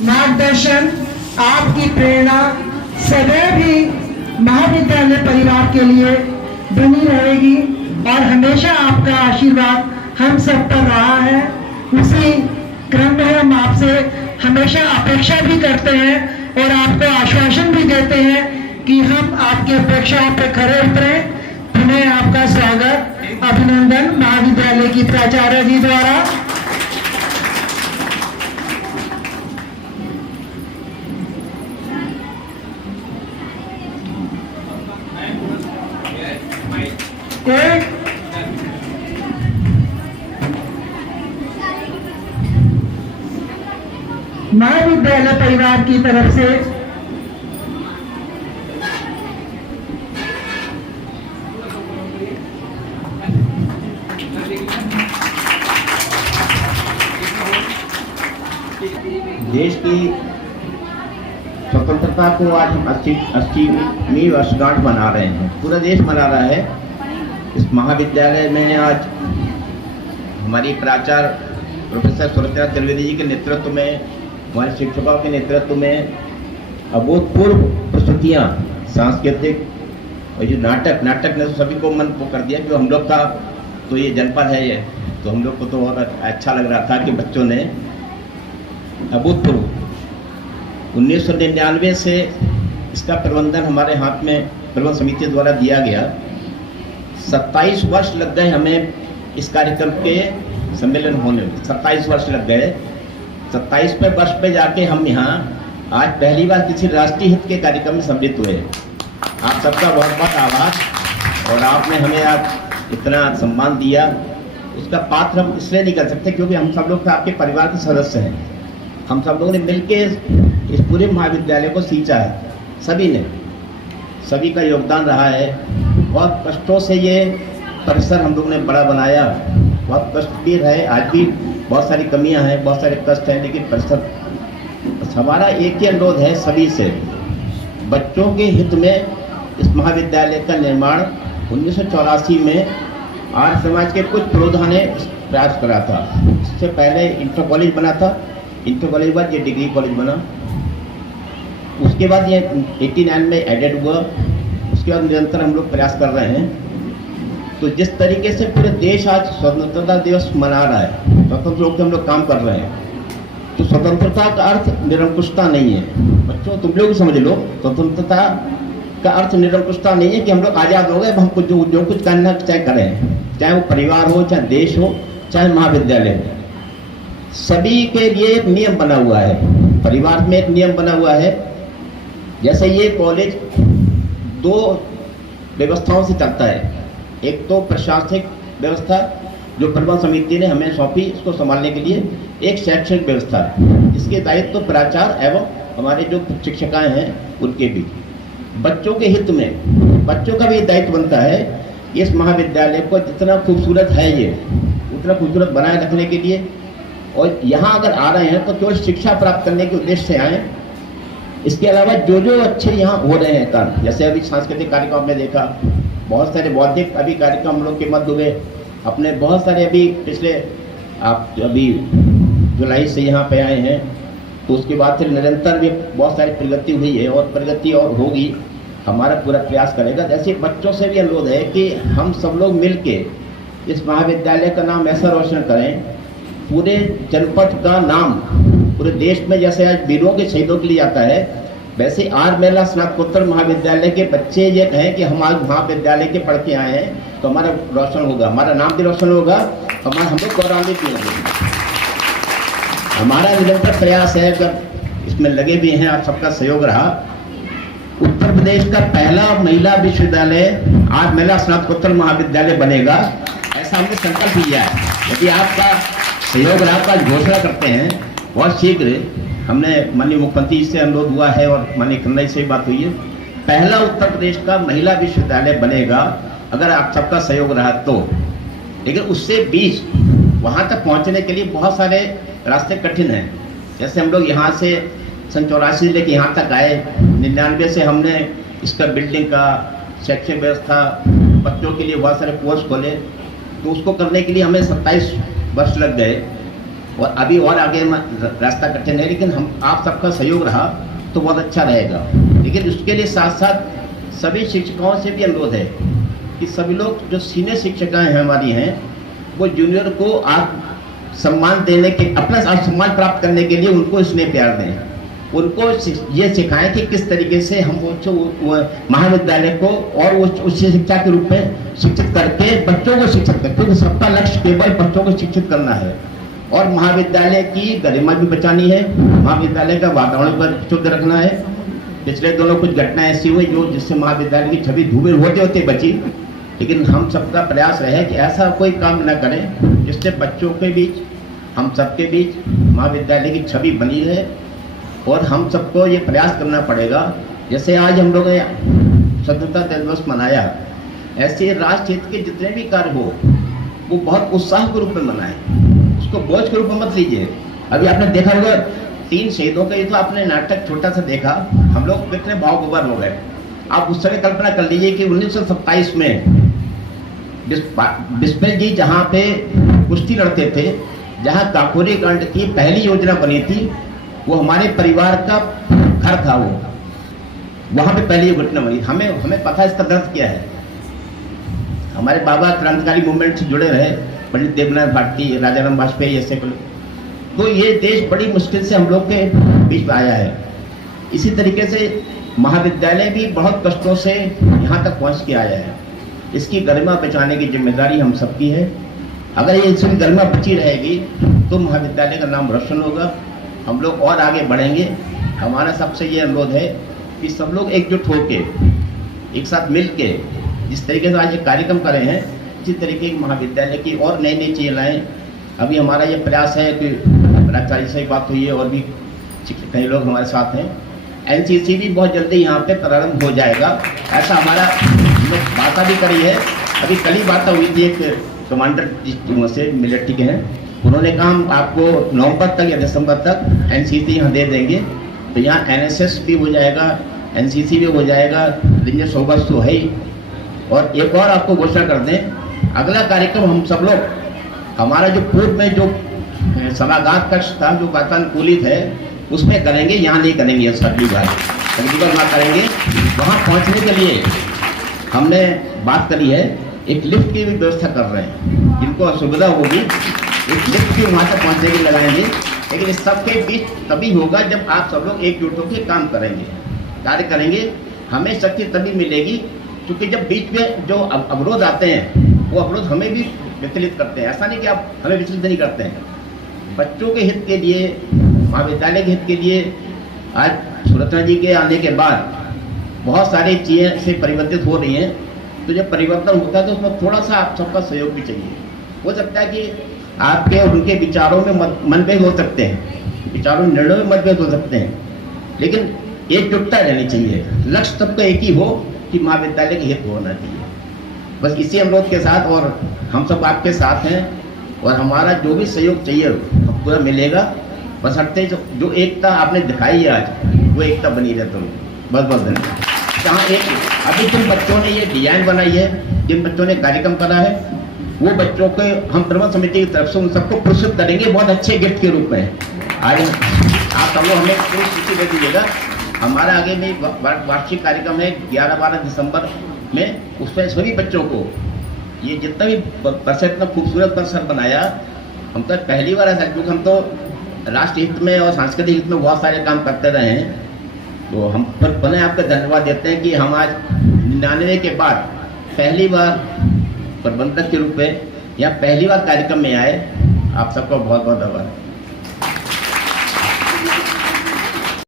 मार्गदर्शन, आपकी प्रेरणा सदैव ही महाविद्यालय परिवार के लिए बनी रहेगी और हमेशा आपका आशीर्वाद हम सब पर रहा है। उसी क्रम में हम आपसे हमेशा अपेक्षा भी करते हैं और आपको आश्वासन भी देते हैं कि हम आपकी अपेक्षाओं पर खरे उतरें। पुनः आपका स्वागत, अभिनंदन महाविद्यालय की प्राचार्य जी द्वारा। महाविद्यालय परिवार की तरफ से देश की स्वतंत्रता को आज हम 80वीं वर्षगांठ मना रहे हैं, पूरा देश मना रहा है। इस महाविद्यालय में आज हमारी प्राचार्य प्रोफेसर सुरचना त्रिवेदी जी के नेतृत्व में, हमारे शिक्षकों के नेतृत्व में अभूतपूर्व प्रस्तुतियाँ, सांस्कृतिक और जो नाटक ने सभी को मन को कर दिया कि हम लोग का तो ये जनपद है, ये तो हम लोग को तो बहुत अच्छा लग रहा था कि बच्चों ने अभूतपूर्व 1999 से इसका प्रबंधन हमारे हाथ में प्रबंध समिति द्वारा दिया गया। 27 वर्ष लग गए हमें इस कार्यक्रम के सम्मेलन होने में, 27 वर्ष लग गए। 27वें वर्ष पे जाके हम यहाँ आज पहली बार किसी राष्ट्रीय हित के कार्यक्रम में सम्मिलित हुए। आप सबका बहुत बहुत आभार। और आपने हमें आज इतना सम्मान दिया, उसका पात्र हम इसलिए नहीं कर सकते क्योंकि हम सब लोग आपके परिवार के सदस्य हैं। हम सब लोगों ने मिलकर इस पूरे महाविद्यालय को सींचा है, सभी का योगदान रहा है। बहुत कष्टों से ये परिसर हम लोगों ने बड़ा बनाया, बहुत कष्ट भी रहे, आज भी बहुत सारी कमियां हैं, बहुत सारे कष्ट हैं, लेकिन परिसर हमारा एक ही अनुरोध है सभी से, बच्चों के हित में इस महाविद्यालय का निर्माण 1984 में आर्य समाज के कुछ पुरोधा ने प्रयास करा था। इससे पहले इंटर कॉलेज बना था, इंटर कॉलेज बाद ये डिग्री कॉलेज बना, उसके बाद ये 89 में एडेड हुआ। उसके बाद निरंतर हम लोग प्रयास कर रहे हैं। तो जिस तरीके से पूरे देश आज स्वतंत्रता दिवस मना रहा है, स्वतंत्र लोग हम लोग काम कर रहे हैं, तो स्वतंत्रता का अर्थ निरंकुशता नहीं है। बच्चों तुम लोग समझ लो, स्वतंत्रता का अर्थ निरंकुशता नहीं है कि हम लोग आज़ाद हो गए, हम कुछ जो कुछ करना चाहे करें, चाहे वो परिवार हो, चाहे देश हो, चाहे महाविद्यालय हो। सभी के लिए एक नियम बना हुआ है, परिवार में एक नियम बना हुआ है। जैसे ये कॉलेज दो व्यवस्थाओं से चलता है, एक तो प्रशासनिक व्यवस्था जो प्रबंध समिति ने हमें सौंपी इसको संभालने के लिए, एक शैक्षणिक व्यवस्था है जिसके दायित्व तो प्राचार्य एवं हमारे जो शिक्षिकाएं हैं उनके भी। बच्चों के हित में बच्चों का भी दायित्व बनता है कि इस महाविद्यालय को जितना खूबसूरत है ये उतना खूबसूरत बनाए रखने के लिए, और यहाँ अगर आ रहे हैं तो केवल शिक्षा प्राप्त करने के उद्देश्य से आए। इसके अलावा जो अच्छे यहाँ हो रहे हैं काम, जैसे अभी सांस्कृतिक कार्यक्रम में देखा, बहुत सारे बौद्धिक अभी कार्यक्रम हम लोग के मध्य हुए, अपने बहुत सारे अभी पिछले आप अभी जुलाई से यहाँ पे आए हैं, तो उसके बाद फिर निरंतर भी बहुत सारी प्रगति हुई है और प्रगति और होगी। हमारा पूरा प्रयास करेगा। जैसे बच्चों से भी अनुरोध है कि हम सब लोग मिल के इस महाविद्यालय का नाम ऐसा रोशन करें, पूरे जनपद का नाम पूरे देश में, जैसे आज वीरों के शहीदों के लिए आता है, वैसे आर मेला स्नातकोत्तर महाविद्यालय के बच्चे ये कहें कि हम आज महाविद्यालय के पढ़ के आए हैं तो हमारा रोशन होगा, हमारा नाम भी रोशन होगा, हम लोग गौरवान्वित भी होंगे। हमारा निरंतर प्रयास है, जब इसमें लगे भी हैं, आप सबका सहयोग रहा। उत्तर प्रदेश का पहला महिला विश्वविद्यालय आर मेला स्नातकोत्तर महाविद्यालय बनेगा, ऐसा हमने संकल्प लिया है। यदि आपका सहयोग रहा तो आज घोषणा करते हैं बहुत शीघ्र। हमने माननीय मुख्यमंत्री से अनुरोध हुआ है और माननीय खन्ना से बात हुई है, पहला उत्तर प्रदेश का महिला विश्वविद्यालय बनेगा अगर आप सबका सहयोग रहा तो। लेकिन उससे बीच वहाँ तक पहुँचने के लिए बहुत सारे रास्ते कठिन हैं। जैसे हम लोग यहाँ से सन 84 से लेकर यहाँ तक आए, 99 से हमने इसका बिल्डिंग का, शैक्षणिक व्यवस्था, बच्चों के लिए बहुत सारे कोर्स खोले, तो उसको करने के लिए हमें 27 वर्ष लग गए। और अभी और आगे रास्ता कठिन है, लेकिन हम आप सबका सहयोग रहा तो बहुत अच्छा रहेगा। लेकिन उसके लिए साथ साथ सभी शिक्षकों से भी अनुरोध है कि सभी लोग जो सीनियर शिक्षिकाएं हमारी हैं वो जूनियर को आप सम्मान देने के, अपना सम्मान प्राप्त करने के लिए उनको स्नेह प्यार दें, उनको ये सिखाएं कि किस तरीके से हम वो महाविद्यालय को और वो उच्च शिक्षा के रूप में शिक्षित करके बच्चों को शिक्षित करें, क्योंकि सबका लक्ष्य केवल बच्चों को शिक्षित करना है और महाविद्यालय की गरिमा भी बचानी है, महाविद्यालय का वातावरण पर शुद्ध रखना है। पिछले दोनों कुछ घटनाएं ऐसी हुई जो जिससे महाविद्यालय की छवि धूमिल होते होते बची, लेकिन हम सबका प्रयास रहे कि ऐसा कोई काम न करें जिससे बच्चों के बीच, हम सबके बीच महाविद्यालय की छवि बनी रहे। और हम सबको ये प्रयास करना पड़ेगा, जैसे आज हम लोग ने स्वतंत्रता दिवस मनाया, ऐसे राष्ट्र हित के जितने भी कार्य हो वो बहुत उत्साह के रूप में मनाएं, उसको बोझ के रूप में मत लीजिए। अभी आपने देखा होगा 3 शहीदों का, ये तो आपने नाटक छोटा सा देखा, हम लोग कितने भाव विभोर हो गए। आप उस समय कल्पना कर लीजिए कि 1927 में बिस्मिल जी जहाँ पे कुश्ती लड़ते थे, जहाँ काकोरी कांड की पहली योजना बनी थी, वो हमारे परिवार का घर था, वो वहां पे पहली घटना बनी। हमें पता है इसका दर्द क्या है। हमारे बाबा क्रांतिकारी मूवमेंट से जुड़े रहे, पंडित देवनाथ भारती, राजाराम वाजपेयी ऐसे, तो ये देश बड़ी मुश्किल से हम लोग के बीच में आया है। इसी तरीके से महाविद्यालय भी बहुत कष्टों से यहाँ तक पहुँच के आया है। इसकी गरिमा बचाने की जिम्मेदारी हम सबकी है। अगर ये इसकी गरिमा बची रहेगी तो महाविद्यालय का नाम रोशन होगा, हम लोग और आगे बढ़ेंगे। हमारा सबसे ये अनुरोध है कि सब लोग एकजुट होके, एक साथ मिल के, जिस तरीके से आज ये कार्यक्रम कर रहे हैं, इसी तरीके की महाविद्यालय की और नई नई चीज़ें लाएँ। अभी हमारा ये प्रयास है कि प्राचार्य से बात हुई है और भी कई लोग हमारे साथ हैं। एनसीसी भी बहुत जल्दी यहाँ पे प्रारंभ हो जाएगा, ऐसा हमारा बात भी करी है। अभी कल ही बात हुई थी एक कमांडर से मिलिट्री के हैं, उन्होंने कहा हम आपको नवंबर तक या दिसंबर तक एनसीसी यहाँ दे देंगे, तो यहाँ एनएसएस भी हो जाएगा, एनसीसी भी हो जाएगा, दिन सोबत तो है ही। और एक और आपको घोषणा कर दें, अगला कार्यक्रम हम सब लोग, हमारा जो पूर्व में जो सभागार कक्ष था जो वातानुकूलित है उसमें करेंगे, यहाँ नहीं करेंगे। अगली बार वहाँ करेंगे। वहाँ पहुँचने के लिए हमने बात करी है, एक लिफ्ट की भी व्यवस्था कर रहे हैं, जिनको असुविधा होगी एक लिफ्ट की वहाँ तक पहुँचने की लगाएंगे। लेकिन इस सबके बीच तभी होगा जब आप सब लोग एकजुट होकर काम करेंगे, कार्य करेंगे। हमें शक्ति तभी मिलेगी, क्योंकि जब बीच में जो अवरोध आते हैं वो अवरोध हमें भी विचलित करते हैं। ऐसा नहीं कि आप हमें विचलित नहीं करते हैं। बच्चों के हित के लिए, महाविद्यालय के हित के लिए आज सुरत्ना जी के आने के बाद बहुत सारी चीज़ें से परिवर्तित हो रही हैं। तो जब परिवर्तन होता है तो उसमें थोड़ा सा आप सबका सहयोग भी चाहिए। हो सकता है कि आपके और उनके विचारों में मतभेद हो सकते हैं, विचारों निर्णयों में मतभेद हो सकते हैं, लेकिन एकजुटता रहनी चाहिए। लक्ष्य सबका एक ही हो कि महाविद्यालय के हित होना चाहिए। बस इसी अनुरोध के साथ, और हम सब आपके साथ हैं और हमारा जो भी सहयोग चाहिए पूरा मिलेगा। बस हटते जो एकता आपने दिखाई है आज, वो एकता बनी रहे। तुम बस धन्यवाद। जहाँ एक अभी जिन बच्चों ने ये डिजाइन बनाई है, जिन बच्चों ने कार्यक्रम करा है, वो बच्चों को हम प्रबंध समिति की तरफ से उन सबको पुरस्कृत करेंगे बहुत अच्छे गिफ्ट के रूप में। आज आप सब लोग हमें पूरी सूची दे दीजिएगा। हमारा आगे में वार्षिक कार्यक्रम है 11-12 दिसंबर में, उसमें सभी बच्चों को ये जितना भी परिसर, इतना खूबसूरत परिसर बनाया, हम तो पहली बार ऐसा, क्योंकि हम तो राष्ट्र हित में और सांस्कृतिक हित में बहुत सारे काम करते रहे हैं। तो हम पर पुनः आपका धन्यवाद देते हैं कि हम आज 99 के बाद पहली बार प्रबंधक के रूप में या पहली बार कार्यक्रम में आए। आप सबका बहुत बहुत धन्यवाद।